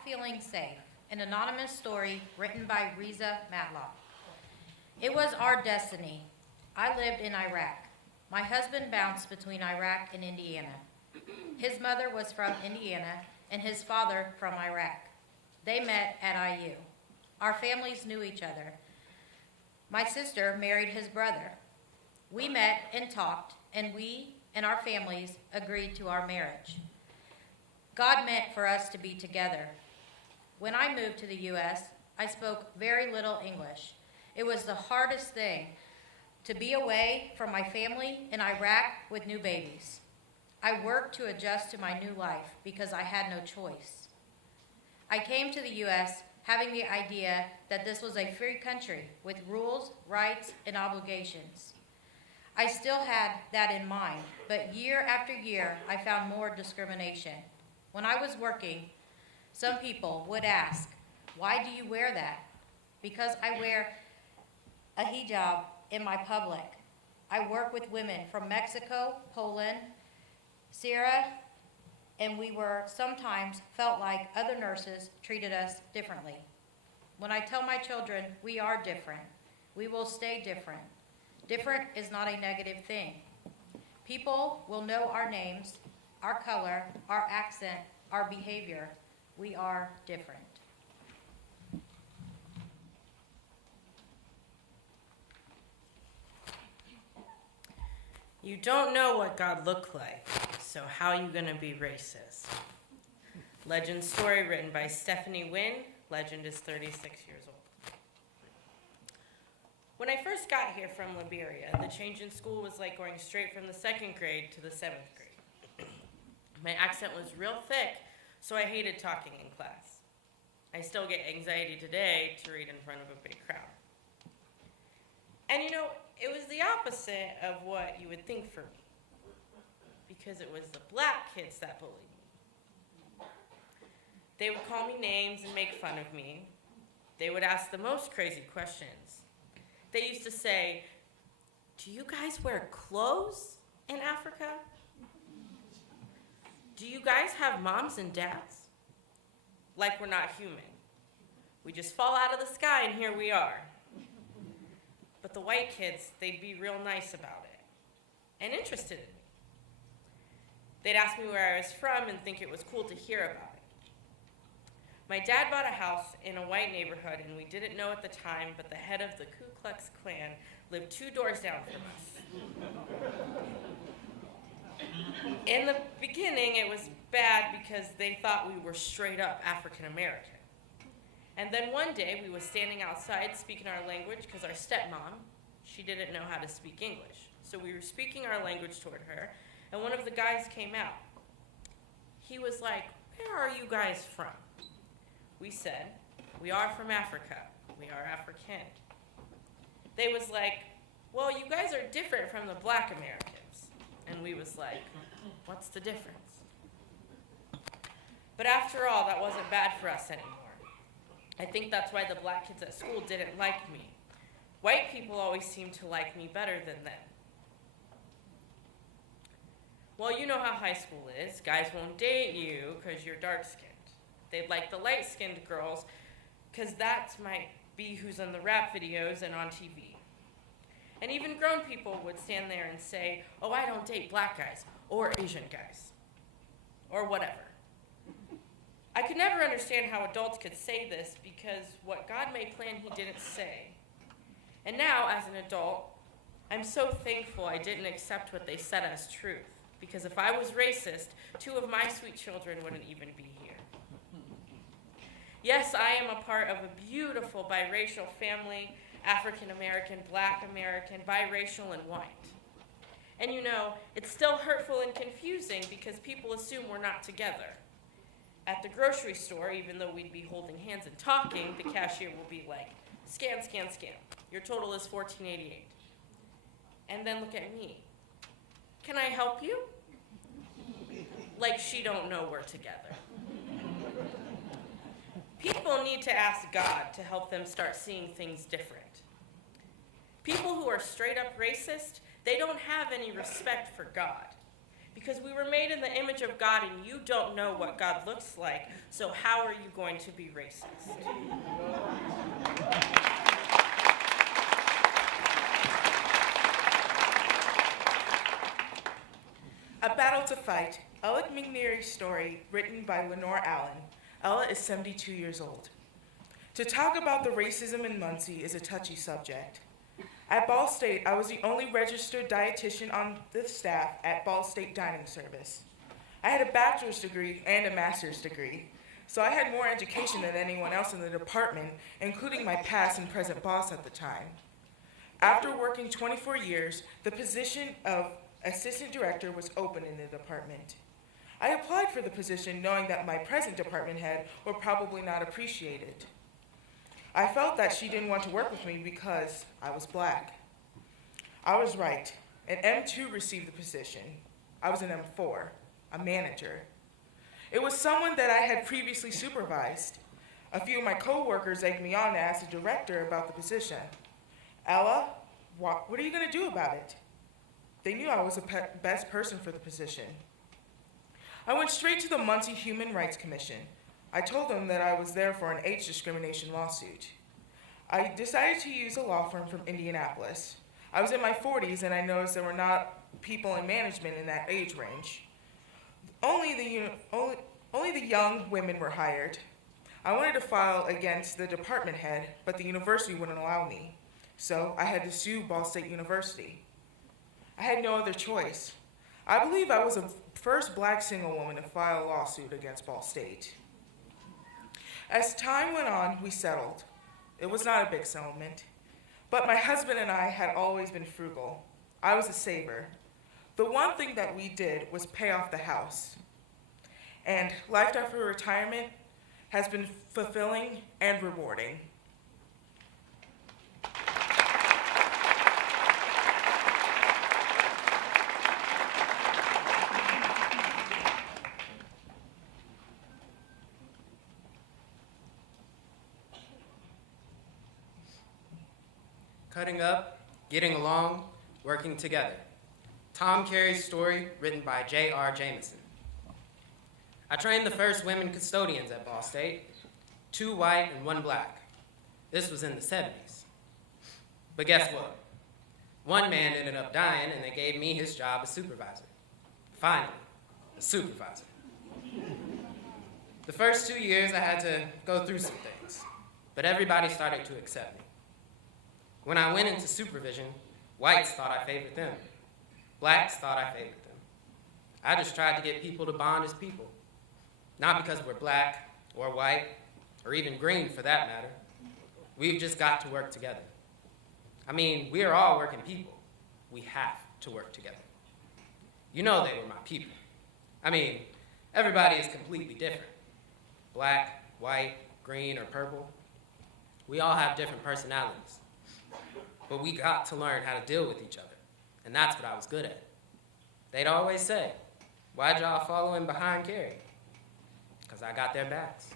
Not Feeling Safe, an anonymous story written by Riza Matlock. It was our destiny. I lived in Iraq. My husband bounced between Iraq and Indiana. His mother was from Indiana and his father from Iraq. They met at IU. Our families knew each other. My sister married his brother. We met and talked, and we and our families agreed to our marriage. God meant for us to be together. When I moved to the U.S., I spoke very little English. It was the hardest thing to be away from my family in Iraq with new babies. I worked to adjust to my new life because I had no choice. I came to the U.S. having the idea that this was a free country with rules, rights, and obligations. I still had that in mind, but year after year, I found more discrimination. When I was working, some people would ask, "Why do you wear that?" Because I wear a hijab in my public. I work with women from Mexico, Poland, Syria, and we were sometimes felt like other nurses treated us differently. When I tell my children we are different, we will stay different. Different is not a negative thing. People will know our names, our color, our accent, our behavior. We are different. You don't know what God looked like, so how are you going to be racist? Legend story written by Stephanie Wynn. Legend is 36 years old. When I first got here from Liberia, the change in school was like going straight from the 2nd grade to the 7th grade. My accent was real thick, so I hated talking in class. I still get anxiety today to read in front of a big crowd. And you know, it was the opposite of what you would think for me, because it was the black kids that bullied me. They would call me names and make fun of me. They would ask the most crazy questions. They used to say, "Do you guys wear clothes in Africa? Do you guys have moms and dads? Like we're not human. We just fall out of the sky and here we are." But the white kids, they'd be real nice about it and interested in me. They'd ask me where I was from and think it was cool to hear about it. My dad bought a house in a white neighborhood, and we didn't know at the time, but the head of the Ku Klux Klan lived 2 doors down from us. In the beginning, it was bad because they thought we were straight up African American. And then one day, we were standing outside speaking our language because our stepmom, she didn't know how to speak English. So we were speaking our language toward her, and one of the guys came out. He was like, "Where are you guys from?" We said, "We are from Africa. We are African." They was like, "Well, you guys are different from the black Americans." And we was like, "What's the difference?" But after all, that wasn't bad for us anymore. I think that's why the black kids at school didn't like me. White people always seemed to like me better than them. Well, you know how high school is. Guys won't date you because you're dark-skinned. They'd like the light-skinned girls because that might be who's in the rap videos and on TV. And even grown people would stand there and say, "Oh, I don't date black guys or Asian guys," or whatever. I could never understand how adults could say this because what God may plan, he didn't say. And now, as an adult, I'm so thankful I didn't accept what they said as truth, because if I was racist, 2 of my sweet children wouldn't even be here. Yes, I am a part of a beautiful biracial family, African American, black American, biracial, and white. And you know, it's still hurtful and confusing because people assume we're not together. At the grocery store, even though we'd be holding hands and talking, the cashier will be like, "Scan, scan, scan. Your total is $14.88. And then look at me. "Can I help you?" Like she don't know we're together. People need to ask God to help them start seeing things different. People who are straight up racist, they don't have any respect for God. Because we were made in the image of God, and you don't know what God looks like, so how are you going to be racist? A Battle to Fight, Ella McNeary's story, written by Lenore Allen. Ella is 72 years old. To talk about the racism in Muncie is a touchy subject. At Ball State, I was the only registered dietitian on the staff at Ball State Dining Service. I had a bachelor's degree and a master's degree, so I had more education than anyone else in the department, including my past and present boss at the time. After working 24 years, the position of assistant director was open in the department. I applied for the position knowing that my present department head would probably not appreciate it. I felt that she didn't want to work with me because I was black. I was right. An M2 received the position. I was an M4, a manager. It was someone that I had previously supervised. A few of my coworkers egged me on to ask the director about the position. Ella, what are you going to do about it? They knew I was the best person for the position. I went straight to the Muncie Human Rights Commission. I told them that I was there for an age discrimination lawsuit. I decided to use a law firm from Indianapolis. I was in my 40s and I noticed there were not people in management in that age range. Only the young women were hired. I wanted to file against the department head, but the university wouldn't allow me. So I had to sue Ball State University. I had no other choice. I believe I was the first black single woman to file a lawsuit against Ball State. As time went on, we settled. It was not a big settlement, but my husband and I had always been frugal. I was a saver. The one thing that we did was pay off the house. And life after retirement has been fulfilling and rewarding. Cutting up, getting along, working together. Tom Carey's story, written by J.R. Jameson. I trained the first women custodians at Ball State, 2 white and 1 black. This was in the 70s. But guess what? One man ended up dying and they gave me his job as supervisor. Finally, a supervisor. The first 2 years I had to go through some things, but everybody started to accept me. When I went into supervision, whites thought I favored them. Blacks thought I favored them. I just tried to get people to bond as people. Not because we're black or white, or even green for that matter. We've just got to work together. I mean, we are all working people. We have to work together. You know they were my people. I mean, everybody is completely different. Black, white, green, or purple. We all have different personalities. But we got to learn how to deal with each other. And that's what I was good at. They'd always say, why'd y'all follow in behind Carey? Because I got their backs.